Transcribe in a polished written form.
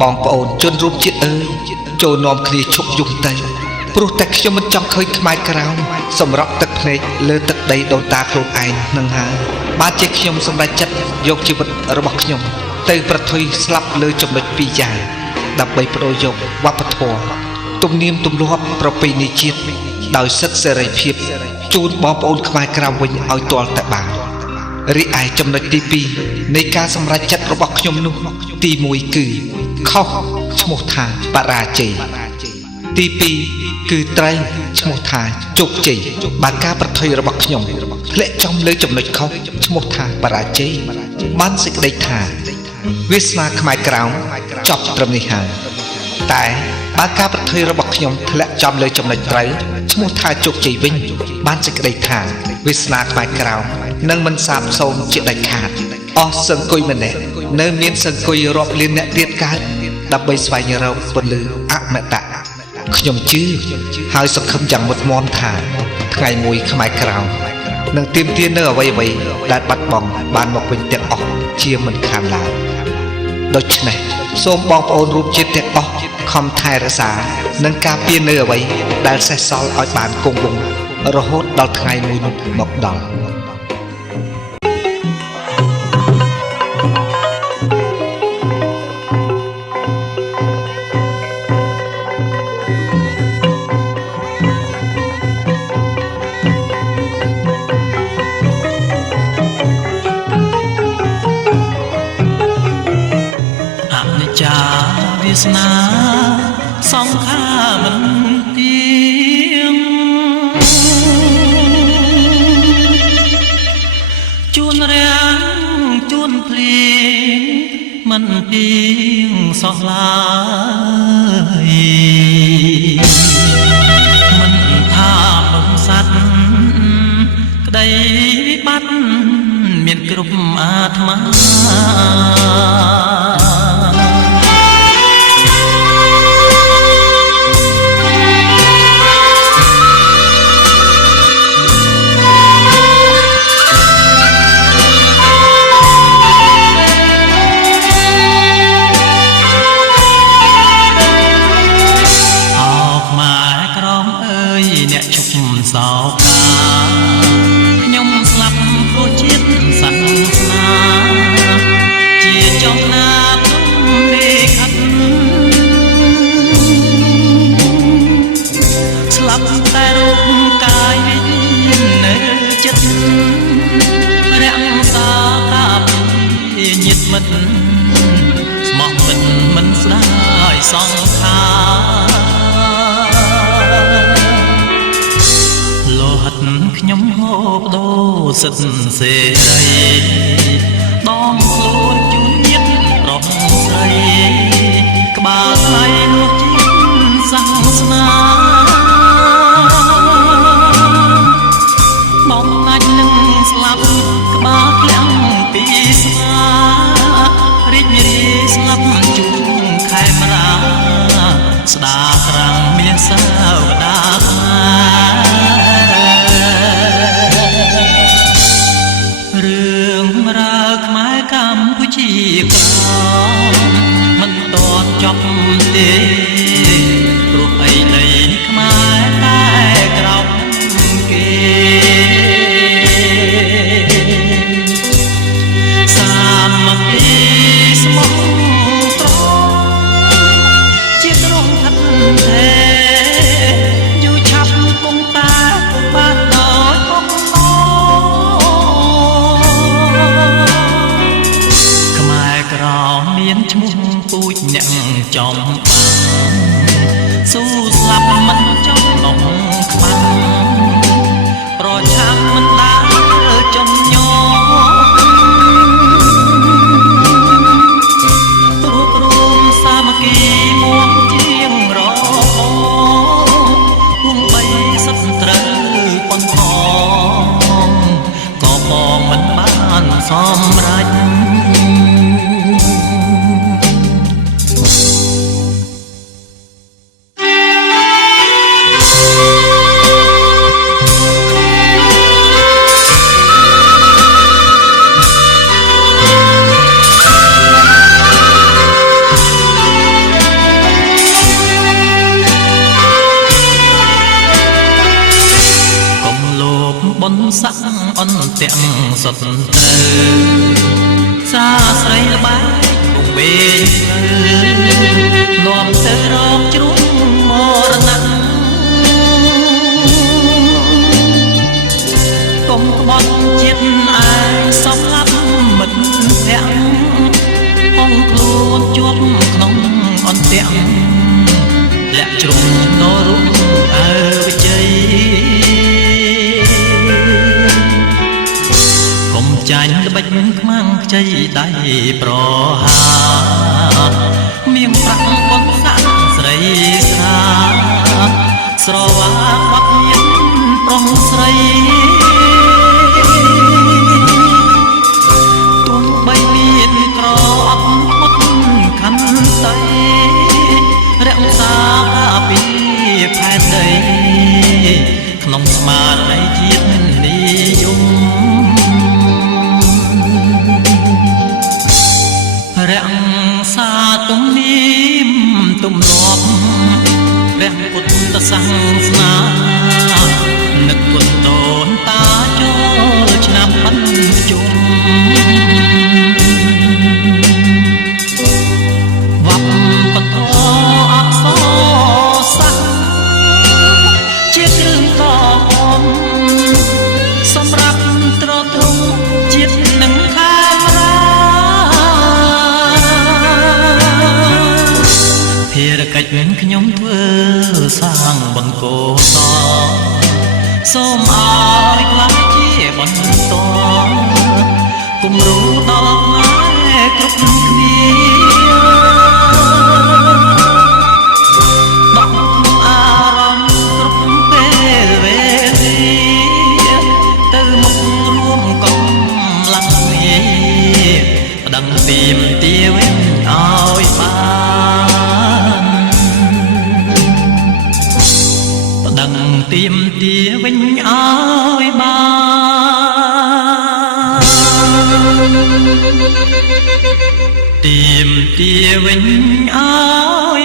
បងប្អូនជនរួមជាតិអើយចូលនាំគ្នាឈប់យំទៅព្រោះតែខ្ញុំមិនចង់ឃើញខ្មែរក្រោមសម្រក់ទឹកភ្នែកលើទឹកដីដូនតាខ្លួនឯងនឹងហើយបាទជាខ្ញុំសម្រេចចិត្តយកជីវិតរបស់ខ្ញុំទៅប្រថុយស្លាប់លើចំណុចពីរយ៉ាងដើម្បីបដូរយកវប្បធម៌ទំនៀមទម្លាប់ប្រពៃណីជាតិដោយសិទ្ធិសេរីភាពជូនបងប្អូនខ្មែរក្រៅវិញឲ្យទាល់តែបានរីឯចំណុចទី2នៃការសម្រេចចិត្តរបស់ខ្ញុំនោះទី1គឺខុសឈ្មោះថាបរាជ័យទី2គឺត្រូវឈ្មោះថាជោគជ័យបើការប្រថុយរបស់ខ្ញុំធ្លាក់ចំលើចំណុចខុសឈ្មោះថាបរាជ័យបានសេចក្តីថាវាសនាខ្មែរក្រៅចប់ត្រឹមនេះហើយតែបើការប្រថុយរបស់ខ្ញុំធ្លាក់ចំលើចំណុចត្រូវឈ្មោះថាជោគជ័យវិញបានសេចក្តីថាវាសនាខ្មែរក្រៅនឹងមិនសាបសូន្យជាដាច់ខាតអស់សង្គយម្នាក់នៅមានសង្គយរាប់លានអ្នកទៀតកើតដើម្បីស្វែងរកពន្លឺអមតៈខ្ញុំជឿហើយសង្ឃឹមយ៉ាងមុតមមថាថ្ងៃមួយខ្មែរក្រៅនឹងទាមទារនៅអ្វីៗដែលបាត់បង់បានមកវិញទាំងអស់ជាមិនខានឡើយដូច្នេះសូមបងប្អូនរួមជាតិទាំងអស់ខំថែរក្សានិងការពារនៅអ្វីដែលសេសសល់ឲ្យបានគង់វង្សរហូតដល់ថ្ងៃមួយនោះមកដល់វាសនាសង្ខារមិនទៀងជួនរាំងជួនភ្លៀងមិនទៀងសោះឡើយមិនថាបំសัตว์ក្តីវិបត្តិមានគ្រប់អាត្មាសោកាខ្ញុំស្លាប់ព្រោះជាតិសាសនាជាចំណាប់នេខិតស្លាប់តែរូបកាយនៅចិត្តរក្សាការពារញាតិមិត្តស្មោះមិនស្ដាយសង្ខាខ្ញុំហូបដូរសិទ្ធសេរីដងខ្លួនជូនញាតិប្រុសស្រីក្បាលថ្លៃនោះជាសាសនាបំណាច់នឹងស្លាប់ក្បាលក្លាំងពីស្មារីករាយស្លាប់ជុំខែមរាស្ដាត្រាំងមានសាវតារឿងរ៉ាវខ្មែរកម្ពុជាក្រោមមិនតន់ចប់ទេព្រោះអីនៃខ្មែរតែក្រោមគេសាមគ្គីស្មោះត្រង់ជាត្រង់ថាត់ទេយូរឆាប់គង់តាបានដល់មានឈ្មោះពូជអ្នកចំបាំងស៊ូស្លាប់មិនចំនងខ្វាំងប្រឆាំងមិនដើរចំញោរួបរวมសាមគ្គីមួងជាងរវងបីសិតត្រូវប៉ុនផងក៏បងមិនបានសម្រេច ទាំងសុទ្ធត្រូវសាស្រីល្បែងវងវែងនាំទៅរកជ្រុំមរណៈកុំក្បត់ចិត្តឯងសំឡាប់មិត្តភក្តិអង្គខ្លួនជាប់ក្នុងអន្ទាក់លាក់ជ្រុំនររូបអើវិជ័យកុំចាញ់ល្បិចខ្មាំងខ្ចីដៃប្រហាមៀងប្រាក់បនសាក់ស្រីស្រាស្រវាបាត់ញៀនប្រុសស្រីទុំបីមានក្រអត់មុតខណ្ឌស្ដីរក្សាការពីផែនដីក្នុងស្មារតីជាតិនិយមរក្សាទំនៀមទំលាប់ព្រះពុទ្ធសាសនានឹកគុណតូនតាចូលឆ្នាំបញ្ជុំវប្បធម៌អក្សរសាស្ត្រជាគ្រឿងតមសម្រាប់ត្រទ្រង់ជាតិនឹងខារាភារកិច្ចខ្ញុំធ្វើសាងបនកោសលសូមឲ្យខ្លាចជាបន្តគំរូដល់ម៉ែគ្រប់គ្នាដកអារម្មណ៍គ្រប់ពេលវេលាទៅមុខរួមកំឡើងនេះប្តឹងទាមទារវិញឲ្យបានប្តឹងទាមទារវិញឲ្យបានទាមទារវិញឲ្យ